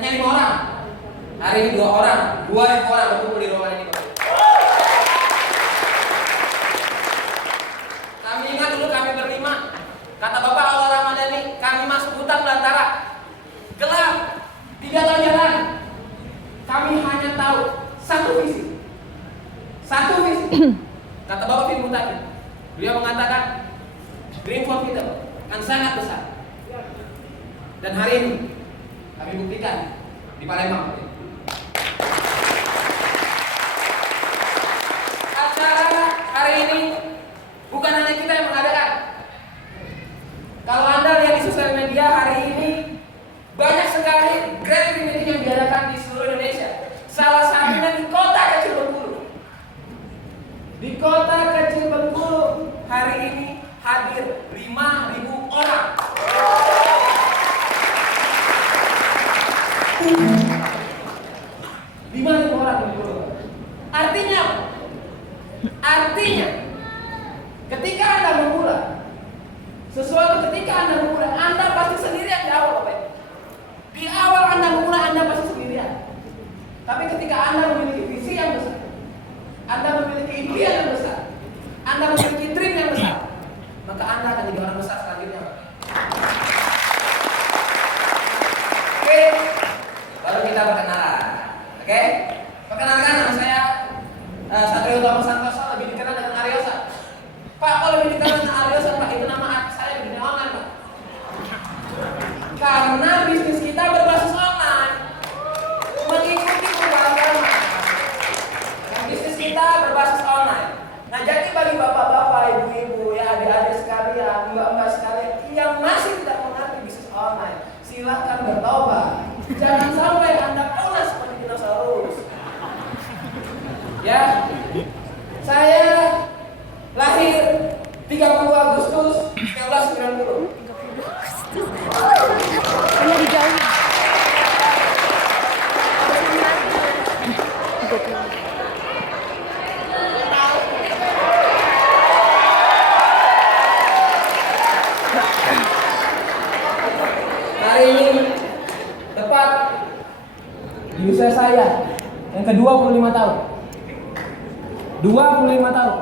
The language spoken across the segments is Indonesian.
Hanya 5 orang. Hari ini 2 orang, 2.000 orang berkumpul di ruangan ini. Kami ingat dulu kami berlima. Kata Bapak awal Ramadan ini, kami masuk hutan belantara. Gelap, tidak tahu jalan. Kami hanya tahu satu visi. Satu visi. Kata Bapak Firman tadi, beliau mengatakan Dream for Freedom akan sangat besar. Dan hari ini kami buktikan di Palembang. Acara hari ini bukan hanya kita yang mengadakan. Kalau Anda lihat di sosial media hari ini banyak sekali grand meeting yang diadakan di seluruh Indonesia. Salah satunya di kota kecil Bengkulu. Di kota kecil Bengkulu hari ini hadir 5.000 orang. 5.000 orang Bengkulu. Artinya, ketika Anda memulai sesuatu, ketika Anda memulai, Anda pasti sendirian di awal, Bapak. Di awal Anda memulai, Anda pasti sendirian. Tapi ketika Anda memiliki visi yang besar, Anda memiliki impian yang besar, Anda memiliki dream yang besar, maka Anda akan jadi orang besar selanjutnya, Bapak. Oke, baru kita perkenalan. Oke, perkenalkan nama saya Satrio Utama Santoso, lebih dikenal dengan Aryosa. Pak, kalau lebih dikenal dengan Aryosa, Pak, itu nama artis saya di dunia online, Pak. Karena bisnis kita berbasis online, mengikuti perubahan zaman. Bisnis kita berbasis online. Nah, jadi bagi bapak-bapak, ibu-ibu, ya adik-adik sekalian, mbak-mbak sekalian yang masih tidak mengerti bisnis online, silakan bertobat. Jangan sampai Anda punah seperti dinosaurus. Ya, saya lahir 30 Agustus 1990. Hanya dijauhin. Hari ini tepat di usia saya yang ke-25 tahun. 25 tahun.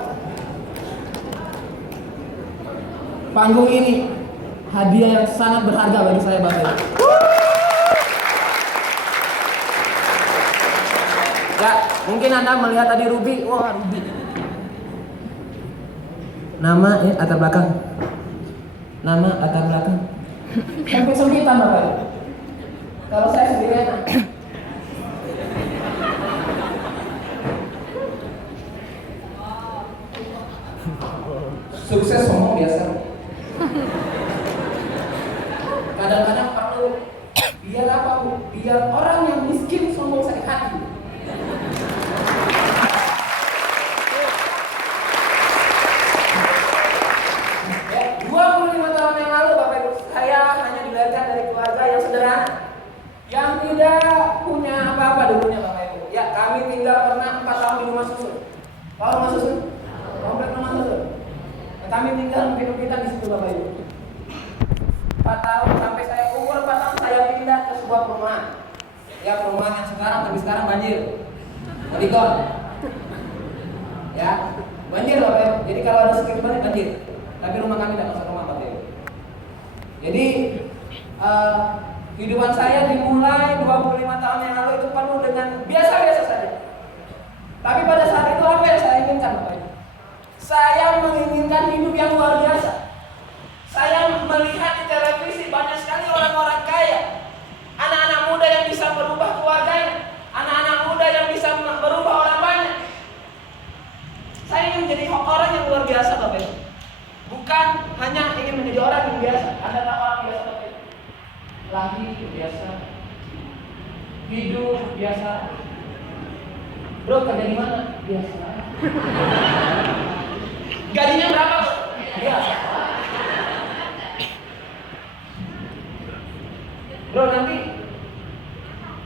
Panggung ini hadiah yang sangat berharga bagi saya, Bapak. Ya, mungkin Anda melihat tadi Ruby. Wah, Ruby. Nama latar belakang. Nama latar belakang. Sempit-sempitan, Bapak. Kalau saya sendirian. Sukses ngomong biasa. Kadang-kadang perlu biar apa, Bu? Biar orang yang miskin sombong sakit hati. Ya, 25 tahun yang lalu, Bapak Ibu, saya hanya dilahirkan dari keluarga yang sederhana, yang tidak punya apa-apa dulunya, Bapak Ibu. Ya, kami tinggal pernah 4 tahun di rumah susun. Tahu rumah susun? Komplek rumah susun. Kami tinggal mungkin-mungkinan di situ, Bapak Ibu. 4 tahun sampai saya umur 4 tahun saya pindah ke sebuah perumahan. Ya, perumahan yang tapi sekarang banjir. Polikon. Ya, banjir, Bapak Ibu. Jadi kalau ada sedikit banjir. Tapi rumah kami tidak masuk rumah, Bapak Ibu. Jadi kehidupan saya dimulai 25 tahun yang lalu itu penuh dengan biasa-biasa saja. Tapi pada saat itu apa yang saya inginkan, Bapak Ibu? Saya menginginkan hidup yang luar biasa. Saya melihat di televisi banyak sekali orang-orang kaya, anak-anak muda yang bisa berubah keluarganya, anak-anak muda yang bisa berubah orang banyak. Saya ingin menjadi orang yang luar biasa, Bapak Ibu. Bukan hanya ingin menjadi orang yang biasa. Anda tahu orang biasa, Bapak Ibu? Lahir biasa, hidup biasa. Bro, kerja di mana? Biasa. Gajinya berapa, Bro? Biasa. Bro, nanti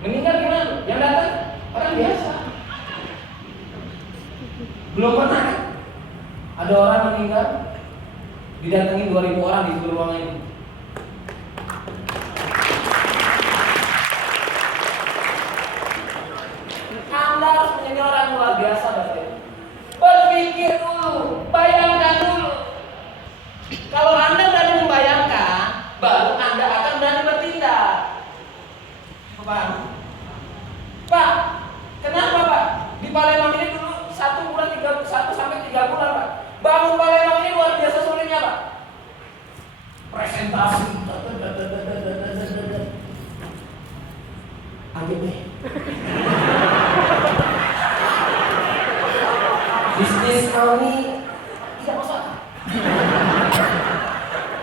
meninggal gimana? Yang datang orang biasa. Belum pernah ada orang meninggal didatangi 2.000 orang di seluruh ruangan ini. Pak, Pak, kenapa Pak? Di Palembang ini dulu 1 sampai 3 bulan Pak. Bangun Palembang ini luar biasa sulitnya Pak. Presentasi. Ayo deh. Bisnis kami tidak masuk.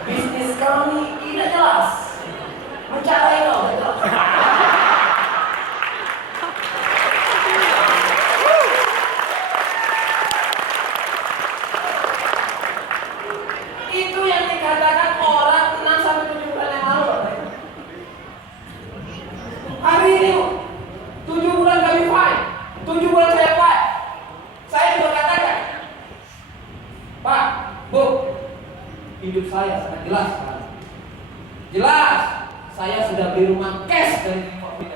Bisnis kami tidak jelas. Mencari kau tidak jelas. Itu yang dikatakan orang 6 sampai 7 bulan yang lalu. Hari ini 7 bulan kami fight, 7 bulan saya fight. Saya juga katakan, Pak, Bu, hidup saya sangat jelas sekali. Jelas, saya sudah beli rumah cash dari Covid.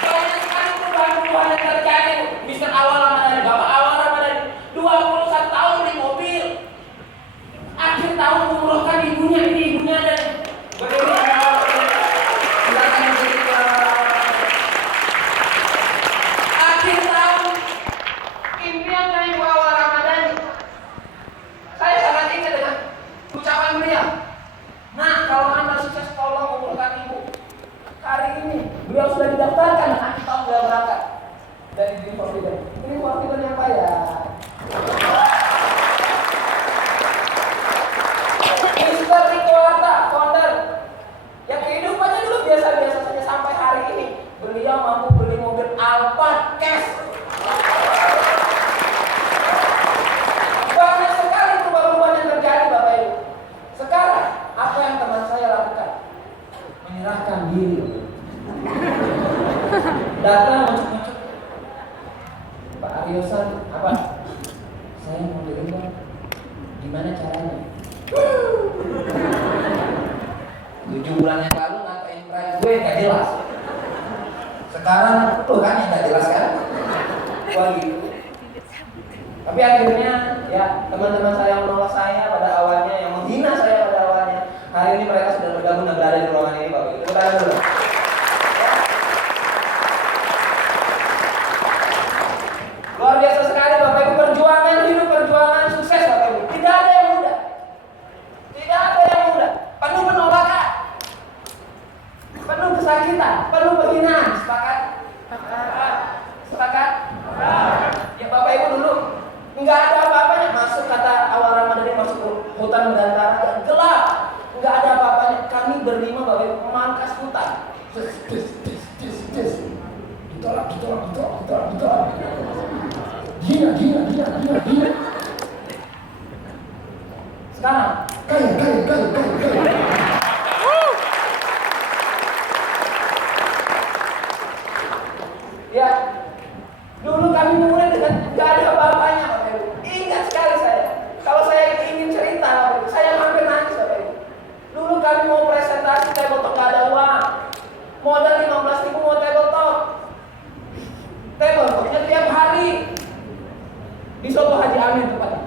Banyak sekali perubahan yang terjadi, Mister Awal Ramadhani, Bapak Awal Ramadhani, 21 tahun beli mobil. Akhir tahun umrohkan ibunya, ini ibunya dan bagaimana? Akhir tahun impian dari Ibu Awal Ramadhani. Saya sangat ingat dengan ucapan beliau. Nah, kalau Anda sukses tolong umrohkan ibu. Hari ini beliau sudah didaftarkan, akhir tahun beliau berangkat dari Green Forbidden. Green Forbidden yang kaya. Mister Riko Harta, founder, yang kehidupannya dulu biasa-biasa saja sampai hari ini beliau mampu beli mobil Alphard cash. Banyak sekali perubahan yang terjadi Bapak Ibu. Sekarang apa yang teman saya lakukan? Menyerahkan diri. Datang macam-macam. Pak Aryosan, apa? Saya mau dirubah. Gimana caranya? 7 bulan yang lalu ngatain price gue gak jelas. Sekarang tuh kan yang gak jelas kan? Wah gitu. Tapi akhirnya ya teman-teman saya yang menolak saya pada awalnya, yang menghina saya pada awalnya, hari ini mereka sudah bergabung dan berada di ruangan ini Bapak Ibu. Tepuk tangan dulu. Luar biasa sekali Bapak Ibu, perjuangan hidup, perjuangan sukses Bapak Ibu. Tidak ada yang mudah. Tidak ada yang mudah. Penuh penolakan, penuh kesakitan, penuh penghinaan. Sepakat? Sepakat? Ya Bapak Ibu dulu nggak ada apa-apanya. Masuk kata Awal Ramadhani, masuk hutan belantara yang gelap, nggak ada apa-apanya. Kami berlima Bapak Ibu memangkas hutan. Ditolak. Gila. Sekarang kaya. Ya, dulu kami mulai dengan nggak ada apa-apanya Bapak Ibu. Ingat sekali saya, kalau saya ingin cerita Bapak Ibu, saya hampir nangis Bapak Ibu. Dulu kami mau presentasi tabletop nggak ada uang, modal 15.000 mau tabletop. Tabletopnya tiap hari di Soto Haji Amin tempatnya.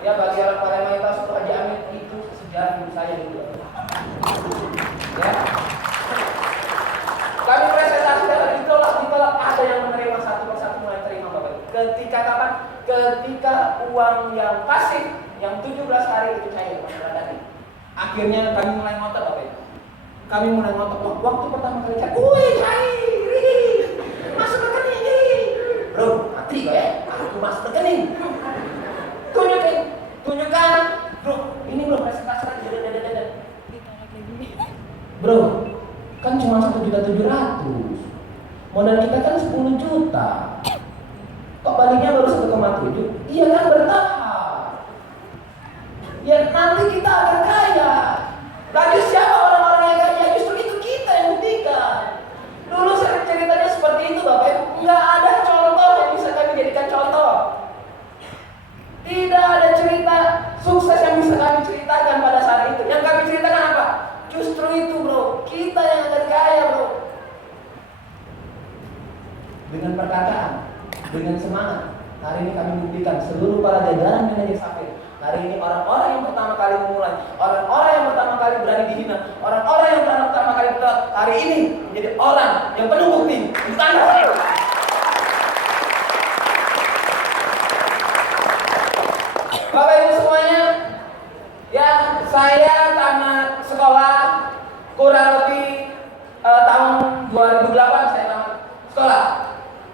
Ya bagi orang Palembang itu Soto Haji Amin itu sejarah hidup saya dulu. Ya. Kami presentasi dan ditolak, ada yang menerima satu persatu mulai terima Bapak Ibu. Ketika kapan? Ketika uang yang pasif yang 17 hari itu cair Bapak Ibu. Akhirnya kami mulai ngotot Bapak Ibu. Kami mulai ngotot waktu pertama kali cair. Cair. Masuk rekening ini. Bro, mati kok ya. Aku masuk rekening. Tunjukkan. Bro, ini belum presentasi lagi. Bro, kan cuma 1.700.000. Modal kita kan 10 juta. Kok baliknya baru 1,7? Iya kan bertahap. Ya nanti kita akan kaya. Lagi siapa orang-orang yang kaya? Justru itu kita yang buktikan. Dulu ceritanya seperti itu Bapak Ibu. Nggak ada contoh yang bisa kami jadikan contoh. Tidak ada cerita sukses yang bisa kami ceritakan pada saat itu. Yang kami ceritakan apa? Justru itu bro, kita yang akan kaya bro. Dengan perkataan, dengan semangat, hari ini kami buktikan seluruh para jajaran manajer Safir Hari ini orang-orang yang pertama kali memulai, orang-orang yang pertama kali berani dihina, orang-orang yang pertama kali berdoa, hari ini menjadi orang yang penuh bukti. Tanda saya. Bapak Ibu semuanya, ya saya tamat sekolah kurang lebih tahun 2008 saya tamat sekolah.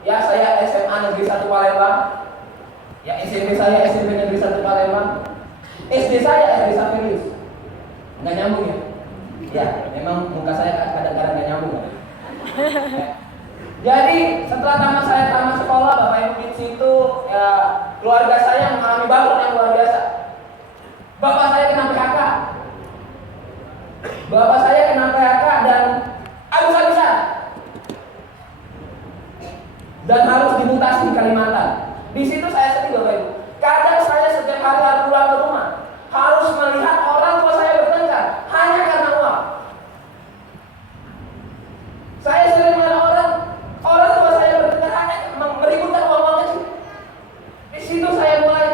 Ya saya SMA Negeri 1 Palembang. Ya SMP saya SMP Negeri 1 Palembang. SD saya SD Saverius. Nggak nyambung ya? Ya, memang muka saya kadang-kadang nggak nyambung. Jadi setelah saya tamat sekolah, Bapak Ibu di situ, ya keluarga saya mengalami bangkrut yang luar biasa. Bapak saya kena PHK. Bapak saya kena PHK dan habis-habisan. Dan harus dimutasi di Kalimantan. Di situ saya sedih, Bapak Ibu. Kadang saya setiap hari harus pulang ke rumah, harus melihat orang tua saya bertengkar hanya karena uang. Saya sering melihat orang tua saya bertengkar hanya meributkan uang-uang kecil. Di situ saya mulai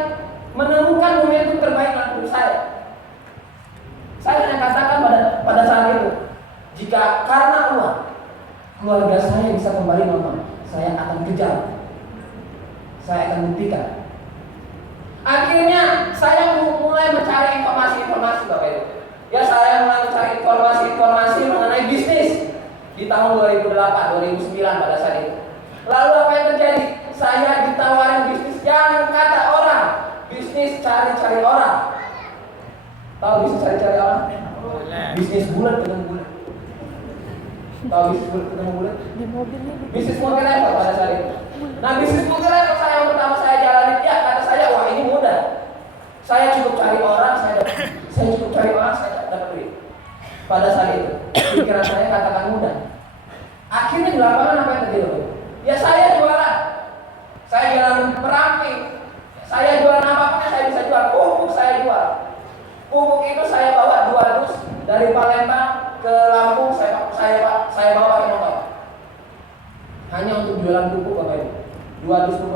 menemukan momentum terbaik dalam hidup saya. Saya hanya katakan pada saat itu, jika karena uang keluarga saya bisa kembali normal, saya akan kejar. Saya akan buktikan. Akhirnya saya mulai mencari informasi-informasi, Bapak Ibu. Ya saya mulai mencari informasi-informasi mengenai bisnis di tahun 2008, 2009 pada saat itu. Lalu apa yang terjadi? Saya ditawarin bisnis yang kata orang, bisnis cari-cari orang. Tahu bisnis cari-cari orang? Bisnis bulat dengan bulat. Tahu bisnis bulat dengan bulat? Bisnis model apa pada saat itu? Nah, bisnis model apa yang pertama saya jalani? Ya, kata saya, wah ini mudah. Saya cukup cari orang, saya dapat duit. Pada saat itu, pikiran saya katakan mudah. Akhirnya di lapangan apa yang terjadi? Ya saya jualan. Saya jualan peramping. Saya jualan apapun saya bisa jual. Pupuk saya jual. Pupuk itu saya bawa 2 dus dari Palembang ke Lampung. Saya bawa pakai motor. Hanya untuk jualan pupuk, Bapak Ibu. 2 dus pupuk.